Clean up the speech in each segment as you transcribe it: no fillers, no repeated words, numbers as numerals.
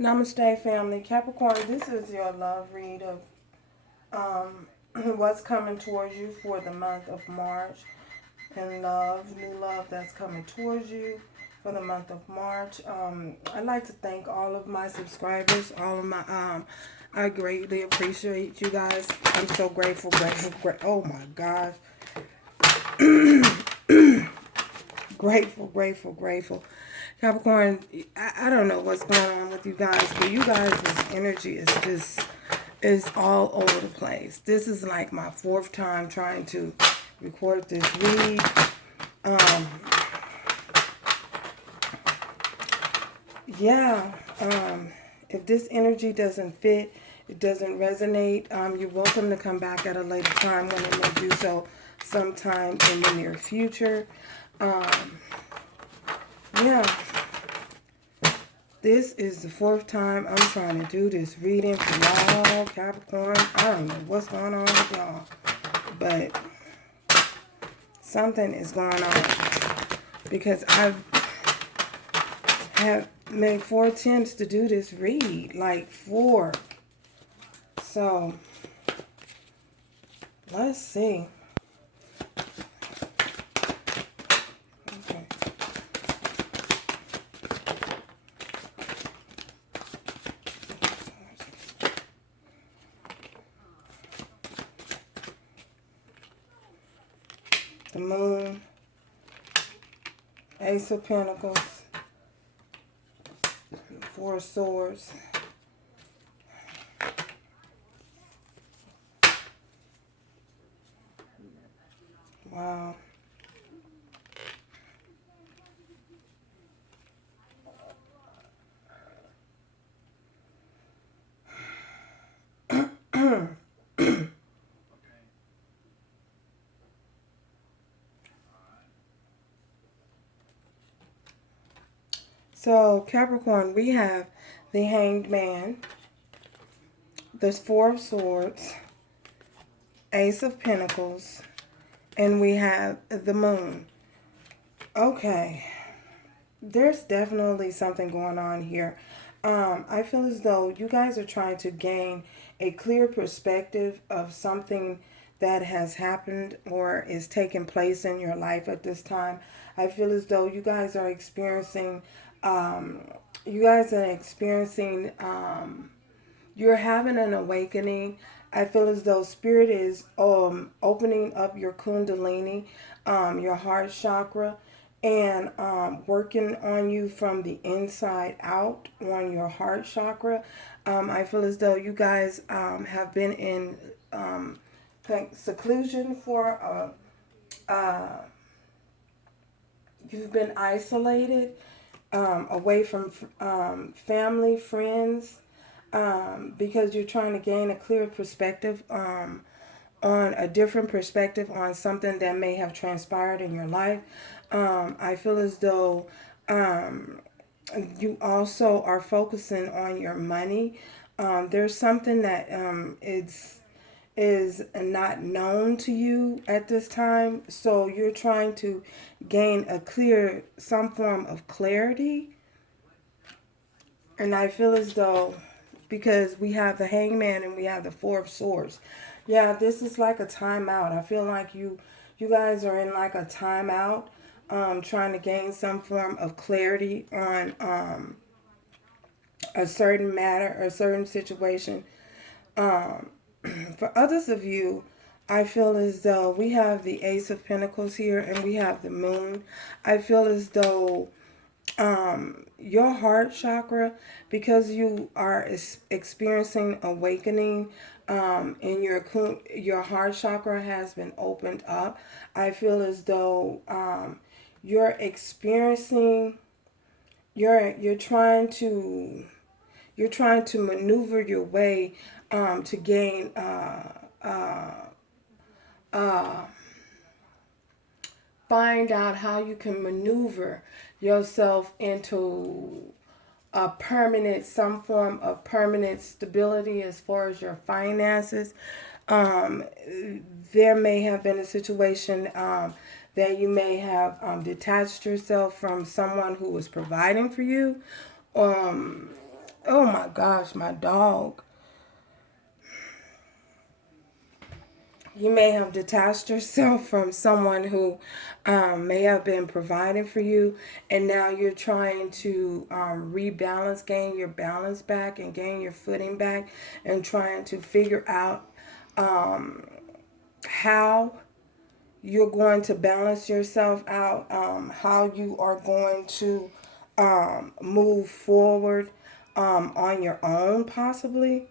Namaste, family. Capricorn, this is your love read of what's coming towards you for the month of March. And love, new love that's coming towards you for the month of March. I'd like to thank all of my subscribers, all of my, I greatly appreciate you guys. I'm so grateful. Oh my gosh. Grateful. Capricorn, I don't know what's going on with you guys, but you guys' energy is all over the place. This is like my fourth time trying to record this read. Yeah, if this energy doesn't fit, it doesn't resonate, you're welcome to come back at a later time when it may do so sometime in the near future. Yeah, this is the fourth time I'm trying to do this reading for y'all, Capricorn. I don't know what's going on with y'all, but something is going on because I've have made 4 attempts to do this read, like 4. So let's see. Okay. The Moon, Ace of Pentacles, 4 of Swords, wow. So, Capricorn, we have the Hanged Man, the 4 of Swords, Ace of Pentacles, and we have the Moon. Okay, there's definitely something going on here. I feel as though you guys are trying to gain a clear perspective of something that has happened or is taking place in your life at this time. I feel as though you guys are experiencing, you're having an awakening. I feel as though Spirit is opening up your Kundalini, your heart chakra, and working on you from the inside out on your heart chakra. I feel as though you guys have been in seclusion for you've been isolated, away from family, friends, because you're trying to gain a clear perspective, on a different perspective on something that may have transpired in your life. I feel as though you also are focusing on your money. There's something that is not known to you at this time, so you're trying to gain some form of clarity. And I feel as though, because we have the Hangman and we have the 4 of Swords, yeah, this is like a timeout. I feel like you guys are in like a timeout, trying to gain some form of clarity on a certain matter, a certain situation. For others of you, I feel as though we have the Ace of Pentacles here and we have the Moon. I feel as though your heart chakra, because you are experiencing awakening, and your heart chakra has been opened up. I feel as though you're experiencing, you're trying to maneuver your way to gain find out how you can maneuver yourself into some form of permanent stability as far as your finances. There may have been a situation that you may detached yourself from someone who was providing for you. Oh my gosh, my dog. You may have detached yourself from someone who may have been providing for you, and now you're trying to rebalance, gain your balance back, and gain your footing back, and trying to figure out how you're going to balance yourself out, how you are going to move forward on your own, possibly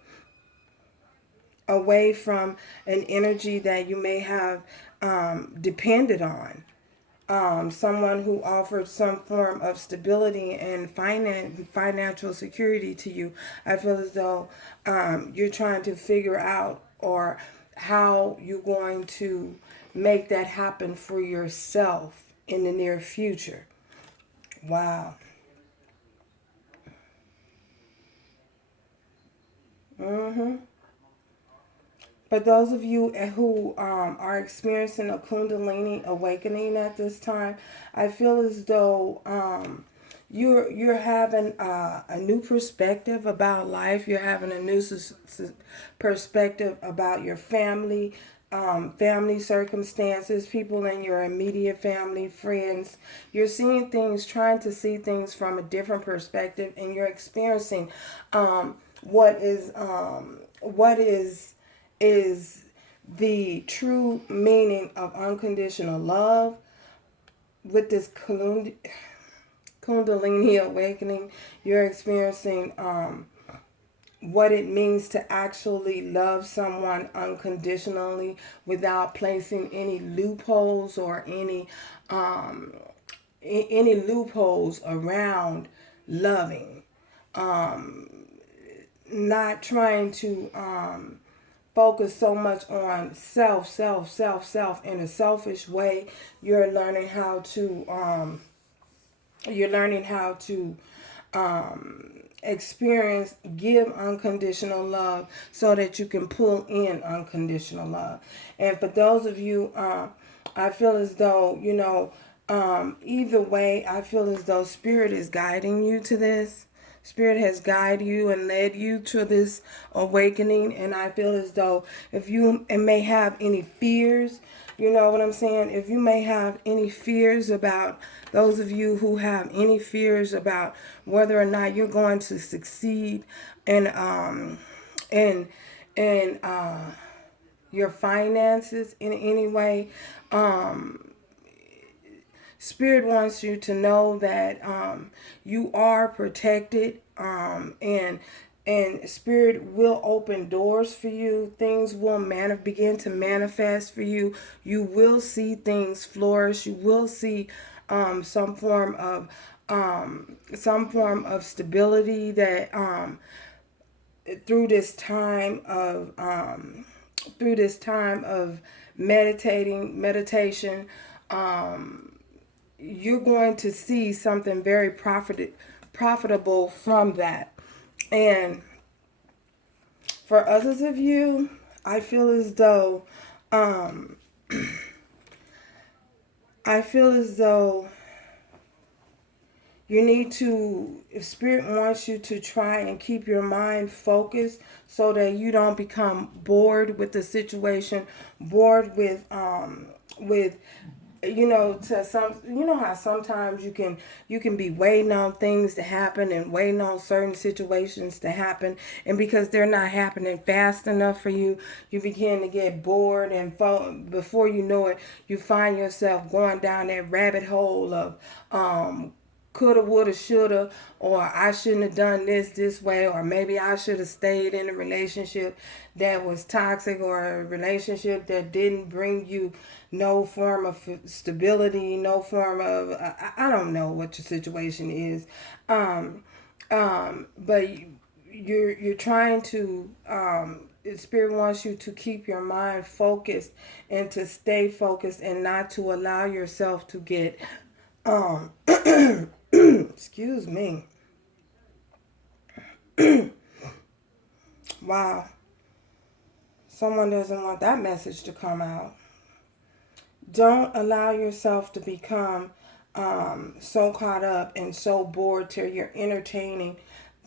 away from an energy that you may have depended on. Someone who offered some form of stability and financial security to you. I feel as though you're trying to figure out or how you're going to make that happen for yourself in the near future. Wow. Mm-hmm. But those of you who are experiencing a Kundalini awakening at this time, I feel as though you're having a new perspective about life. You're having a new perspective about your family, family circumstances, people in your immediate family, friends. You're seeing things, trying to see things from a different perspective, and you're experiencing what is the true meaning of unconditional love with this Kundalini awakening. You're experiencing what it means to actually love someone unconditionally without placing any loopholes or any loopholes around loving. Not trying to focus so much on self in a selfish way. You're learning how to give unconditional love so that you can pull in unconditional love. And for those of you, I feel as though, either way, I feel as though Spirit is guiding you to this. Spirit has guided you and led you to this awakening. And I feel as though if you may have any fears, you know what I'm saying? If you may have any fears about, those of you who have any fears about whether or not you're going to succeed in your finances in any way, Spirit wants you to know that you are protected, and Spirit will open doors for you. Things will begin to manifest for you. You will see things flourish. You will see some form of stability that through this time of meditation. You're going to see something very profitable from that. And for others of you, I feel as though you need to, if Spirit wants you to try and keep your mind focused so that you don't become bored with the situation, bored with how sometimes you can be waiting on things to happen and waiting on certain situations to happen, and because they're not happening fast enough for you, you begin to get bored, and before you know it, you find yourself going down that rabbit hole of coulda, woulda, shoulda, or I shouldn't have done this way, or maybe I should have stayed in a relationship that was toxic, or a relationship that didn't bring you no form of stability, no form of I don't know what your situation is, but you're trying to. Spirit wants you to keep your mind focused and to stay focused and not to allow yourself to get excuse me. Wow. Someone doesn't want that message to come out. Don't allow yourself to become so caught up and so bored till you're entertaining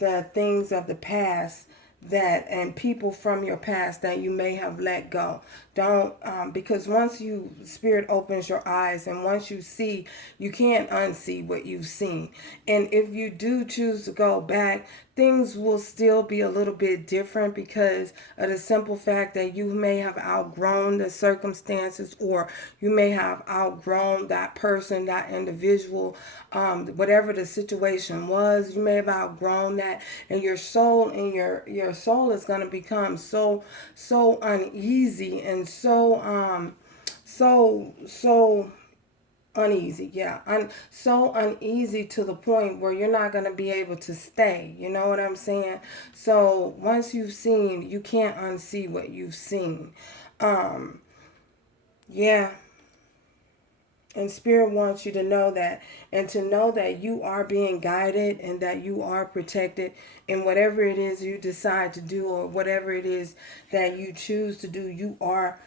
the things of the past that, and people from your past that you may have let go. Don't, because once spirit opens your eyes, and once you see, you can't unsee what you've seen. And if you do choose to go back, things will still be a little bit different, because of the simple fact that you may have outgrown the circumstances, or you may have outgrown that person, that individual, whatever the situation was. You may have outgrown that, and your soul and your soul is going to become so uneasy, and so uneasy, yeah, so uneasy, to the point where you're not going to be able to stay. You know what I'm saying? So once you've seen, you can't unsee what you've seen. Yeah. And Spirit wants you to know that, and to know that you are being guided, and that you are protected in whatever it is you decide to do, or whatever it is that you choose to do. You are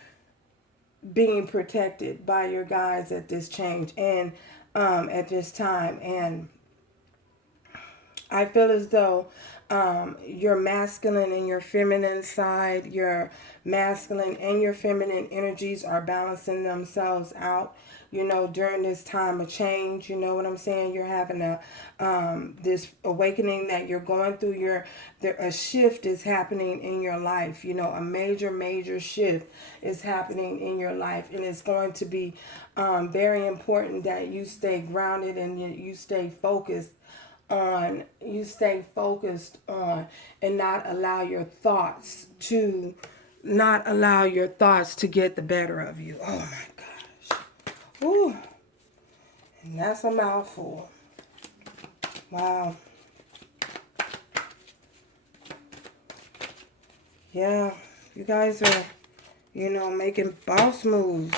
being protected by your guides at this change, and at this time. And I feel as though your masculine and your feminine side, your masculine and your feminine energies are balancing themselves out, during this time of change. You know what I'm saying? You're having this awakening that you're going through. A shift is happening in your life. A major shift is happening in your life. And it's going to be very important that you stay grounded, and you stay focused on, and not allow your thoughts to get the better of you. Oh my gosh. Ooh. And that's a mouthful. Wow. Yeah, you guys are, making boss moves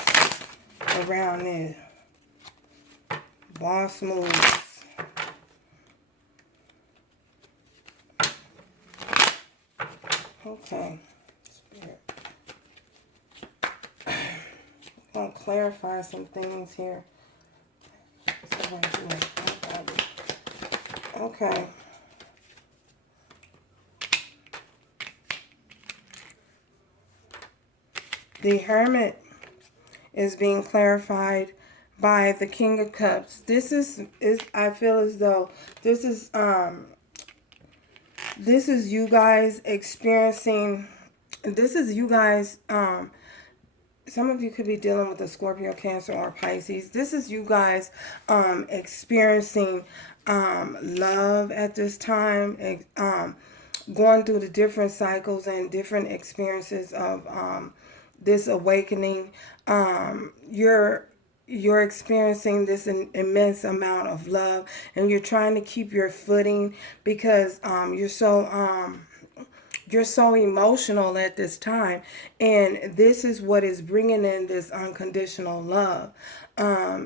around there. Boss moves. Okay, Spirit. I'm going to clarify some things here. Okay. The Hermit is being clarified by the King of Cups. This is I feel as though this is you guys experiencing, some of you could be dealing with a Scorpio, Cancer, or Pisces. This is you guys experiencing love at this time, going through the different cycles and different experiences of this awakening. You're experiencing this immense amount of love, and you're trying to keep your footing, because you're so emotional at this time, and this is what is bringing in this unconditional love.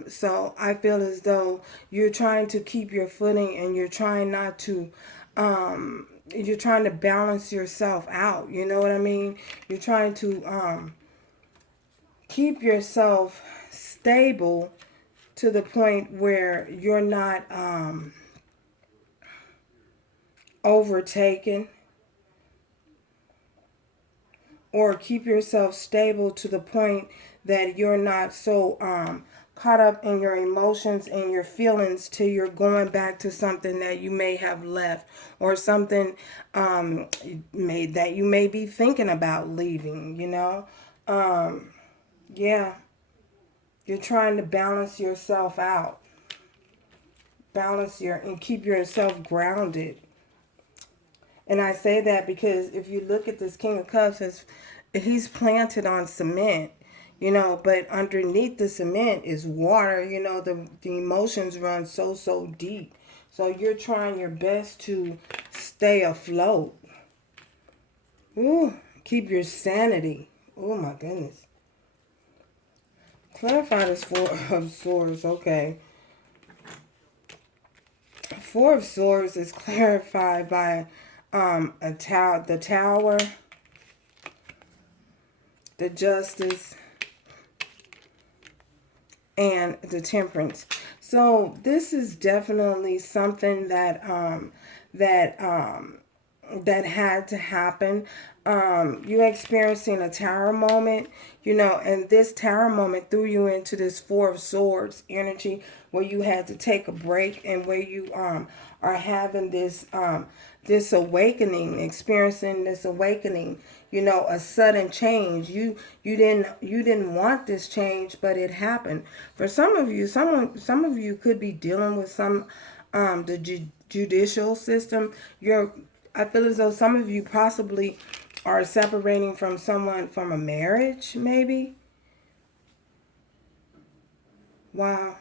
So I feel as though you're trying to keep your footing, and you're trying not to, you're trying to balance yourself out. You know what I mean? You're trying to keep yourself stable to the point where you're not overtaken, or keep yourself stable to the point that you're not so caught up in your emotions and your feelings till you're going back to something that you may have left, or something that you may be thinking about leaving, yeah. You're trying to balance yourself out. And keep yourself grounded. And I say that because if you look at this King of Cups, he's planted on cement, but underneath the cement is water. The emotions run so deep. So you're trying your best to stay afloat. Ooh, keep your sanity. Oh my goodness. Clarify this Four of Swords. Okay. Four of Swords is clarified by the Tower, the Justice, and the Temperance. So this is definitely something that that that had to happen. You're experiencing a tower moment, and this tower moment threw you into this Four of Swords energy where you had to take a break, and where you are having this awakening, experiencing this awakening, a sudden change. You didn't want this change, but it happened. For some of you, some of you could be dealing with the judicial system. I feel as though some of you possibly are separating from someone from a marriage, maybe. Wow.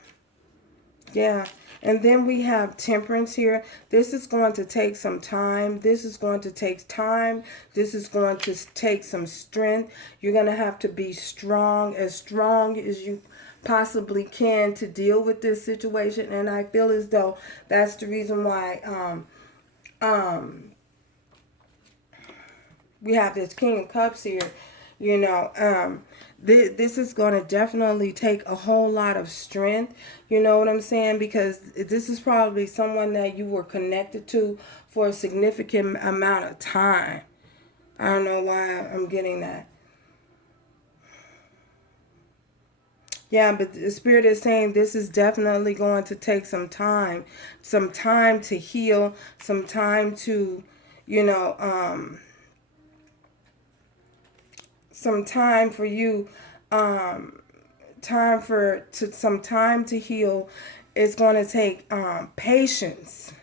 Yeah. And then we have temperance here. This is going to take some time. This is going to take time. This is going to take some strength. You're going to have to be strong as you possibly can to deal with this situation. And I feel as though that's the reason why we have this King of Cups here. This is going to definitely take a whole lot of strength. You know what I'm saying? Because this is probably someone that you were connected to for a significant amount of time. I don't know why I'm getting that. Yeah, but the Spirit is saying this is definitely going to take some time to heal, some time to, you know, some time for you, some time to heal. It's going to take patience,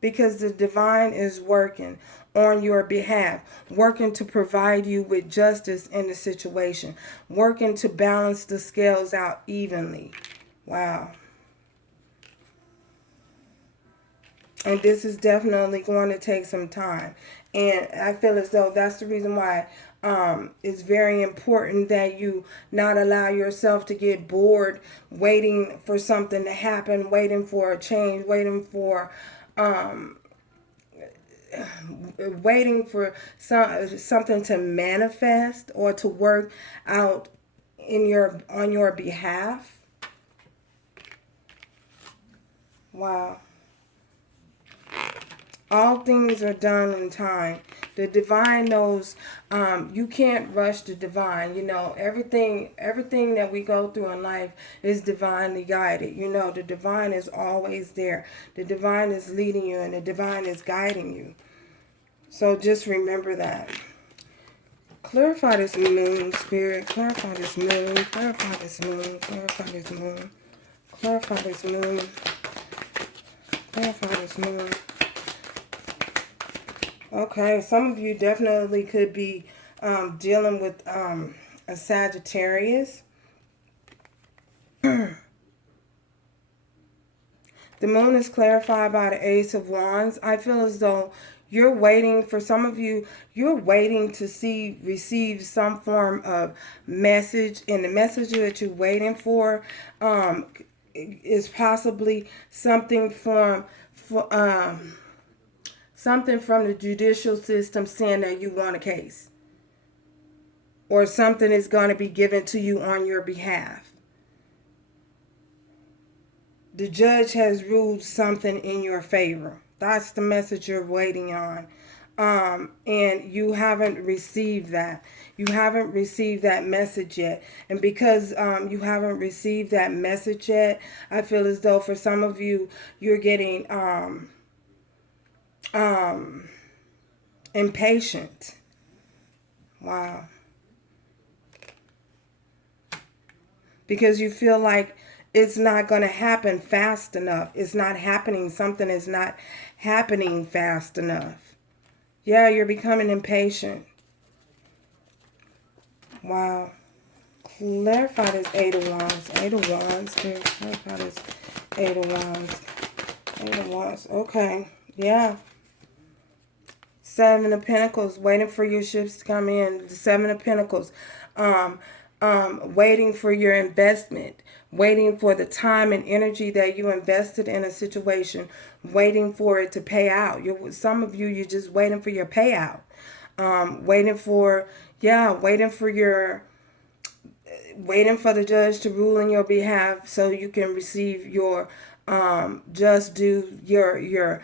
because the divine is working on your behalf, working to provide you with justice in the situation, working to balance the scales out evenly. Wow. And this is definitely going to take some time. And I feel as though that's the reason why it's very important that you not allow yourself to get bored waiting for something to happen, waiting for a change, waiting for something to manifest or to work out on your behalf. Wow. All things are done in time. The divine knows. You can't rush the divine. Everything that we go through in life is divinely guided. The divine is always there. The divine is leading you, and the divine is guiding you. So just remember that. Clarify this moon, Spirit. Clarify this moon. Clarify this moon. Clarify this moon. Clarify this moon. Clarify this moon. Okay, some of you definitely could be dealing with a Sagittarius. The moon is clarified by the Ace of Wands. I feel as though you're waiting, for some of you, you're waiting to receive some form of message. And the message that you're waiting for is possibly something from the judicial system saying that you won a case. Or something is going to be given to you on your behalf. The judge has ruled something in your favor. That's the message you're waiting on. And you haven't received that. You haven't received that message yet. And because you haven't received that message yet, I feel as though for some of you, you're getting impatient. Wow. Because you feel like it's not going to happen fast enough. It's not happening. Something is not happening fast enough. Yeah, you're becoming impatient. Wow. Clarify this Eight of Wands. Eight of Wands. Clarify this Eight of Wands. Eight of Wands. Okay. Yeah. Seven of Pentacles. Waiting for your ships to come in. The Seven of Pentacles. Waiting for your investment, waiting for the time and energy that you invested in a situation, waiting for it to pay out. Some of you, you're just waiting for your payout, waiting for the judge to rule in your behalf so you can receive your just due, your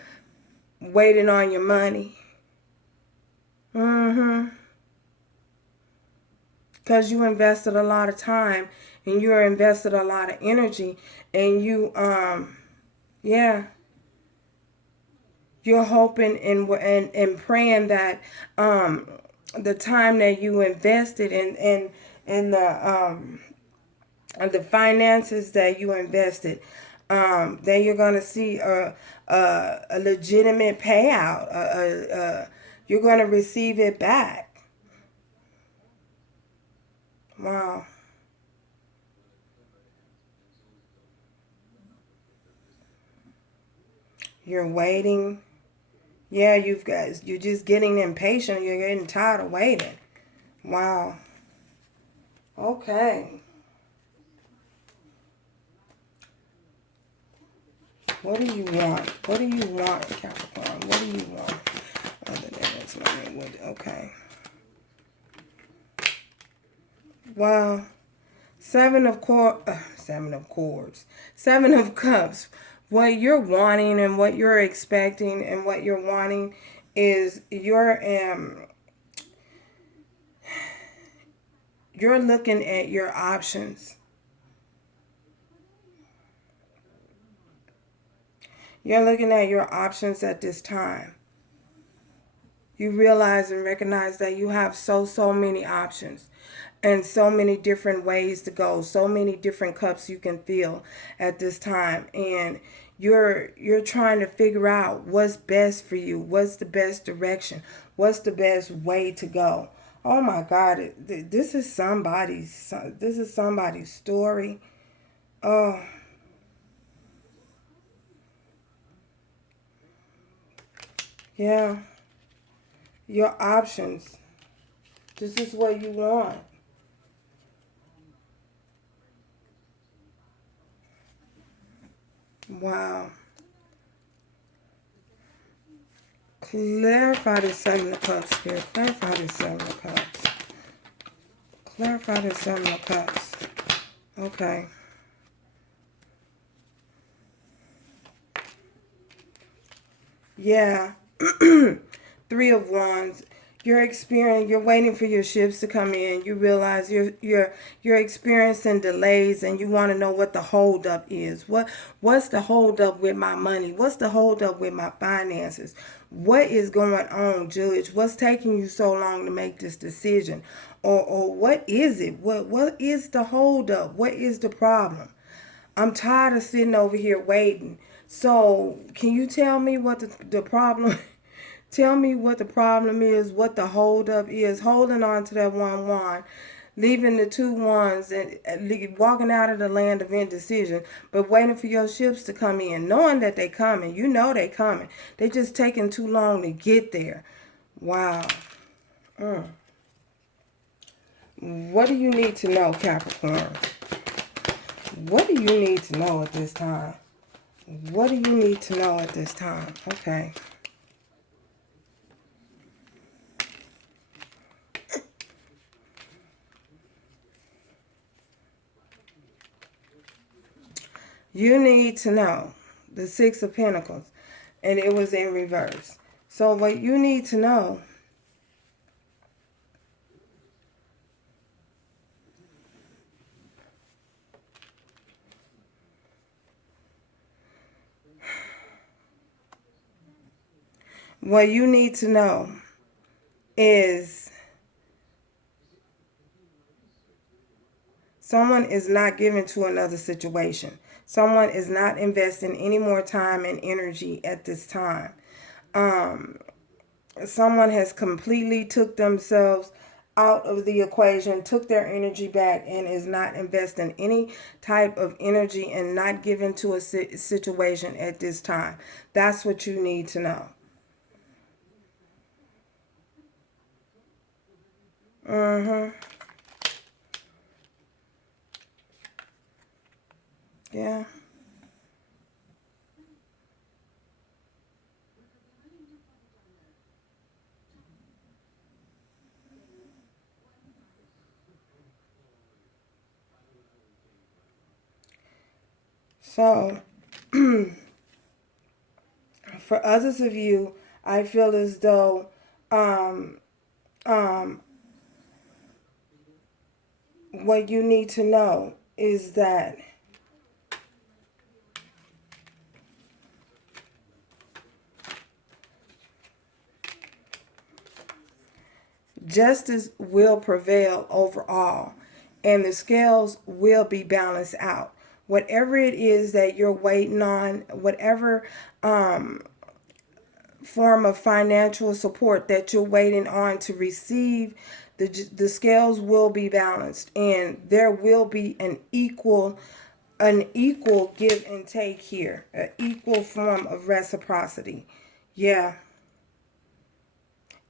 waiting on your money. Mm-hmm. Because you invested a lot of time and you invested a lot of energy and yeah, you're hoping and praying that the time that you invested in the finances that you invested, then you're going to see a legitimate payout. You're going to receive it back. Wow. You're waiting. Yeah, you're just getting impatient. You're getting tired of waiting. Wow. Okay. What do you want? What do you want, Capricorn? What do you want? Other than this money. Okay. Wow. Seven of Cords. Seven of Cups. What you're wanting and what you're expecting and what you're wanting is you're looking at your options. You're looking at your options at this time. You realize and recognize that you have so many options and so many different ways to go, so many different cups you can fill at this time, and you're trying to figure out what's best for you, what's the best direction, what's the best way to go. Oh my God, this is somebody's story. Oh, yeah, your options. This is what you want. Wow. Clarify the Seven of Cups, Spirit. Clarify the Seven of Cups. Clarify the Seven of Cups. Okay. Yeah. Three of Wands. You're waiting for your ships to come in. You realize you're experiencing delays and you want to know what the holdup is. What's the holdup with my money? What's the holdup with my finances? What is going on, Judge? What's taking you so long to make this decision? Or what is it? What is the holdup? What is the problem? I'm tired of sitting over here waiting. So, can you tell me what the problem tell me what the problem is, what the holdup is, holding on to that one wand, leaving the two wands and walking out of the land of indecision, but waiting for your ships to come in, knowing that they coming. You know they coming. They just taking too long to get there. Wow. What do you need to know, Capricorn? What do you need to know at this time? What do you need to know at this time? Okay. You need to know the Six of Pentacles, and it was in reverse. So what you need to know, what you need to know is someone is not giving to another situation. Someone is not investing any more time and energy at this time. Someone has completely took themselves out of the equation, took their energy back, and is not investing any type of energy and not giving to a situation at this time. That's what you need to know. Mm-hmm. Yeah. So, For others of you, I feel as though um, um, what you need to know is that justice will prevail overall, and the scales will be balanced out. Whatever it is that you're waiting on, whatever form of financial support that you're waiting on to receive, the scales will be balanced, and there will be an equal give and take here, an equal form of reciprocity. Yeah.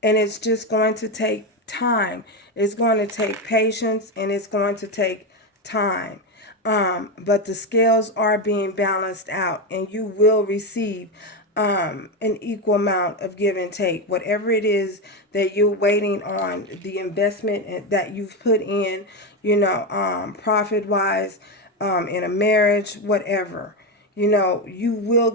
And it's just going to take time. It's going to take patience, and it's going to take time. But the scales are being balanced out, and you will receive an equal amount of give and take. Whatever it is that you're waiting on, the investment that you've put in, profit wise, in a marriage, whatever, you will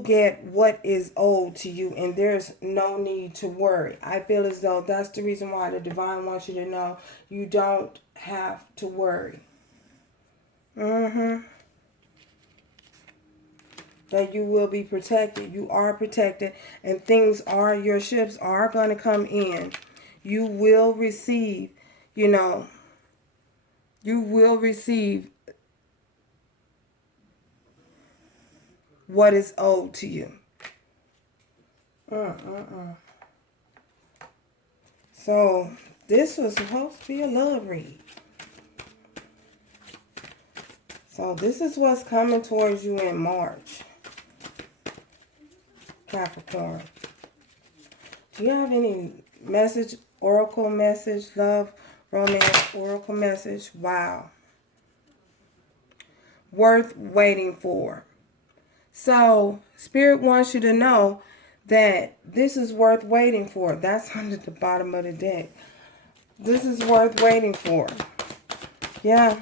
get what is owed to you, and there's no need to worry. I feel as though that's the reason why the divine wants you to know you don't have to worry. That you will be protected. You are protected, and your ships are going to come in. You will receive, you will receive what is owed to you. So this was supposed to be a love read. So this is what's coming towards you in March, Capricorn. Do you have any message, oracle message, love, romance, oracle message? Wow. Worth waiting for. So Spirit wants you to know that this is worth waiting for. That's under the bottom of the deck. This is worth waiting for. Yeah.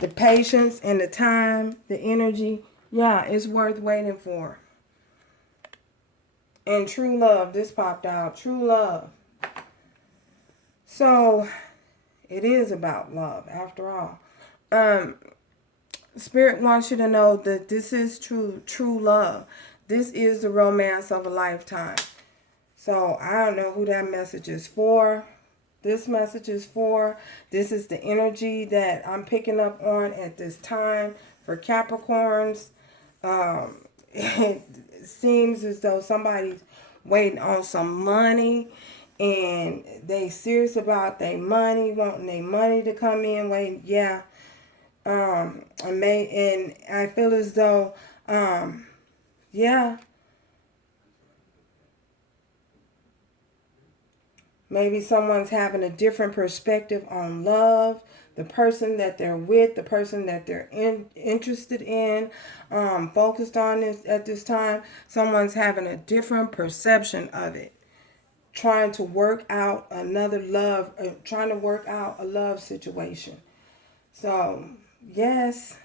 The patience and the time, the energy. Yeah, it's worth waiting for. And true love. This popped out. True love. So it is about love after all. Spirit wants you to know that this is true love. This is the romance of a lifetime. So I don't know who that message is for. This message is for. This is the energy that I'm picking up on at this time for Capricorns. It seems as though somebody's waiting on some money, and they serious about their money, wanting their money to come in. Waiting, yeah. And I feel as though, yeah, maybe someone's having a different perspective on love, the person that they're with, the person that they're interested in, focused on this at this time. Someone's having a different perception of it, trying to work out trying to work out a love situation. So, yes,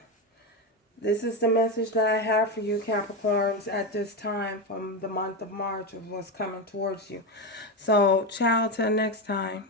this is the message that I have for you, Capricorns, at this time from the month of March of what's coming towards you. So, ciao, till next time.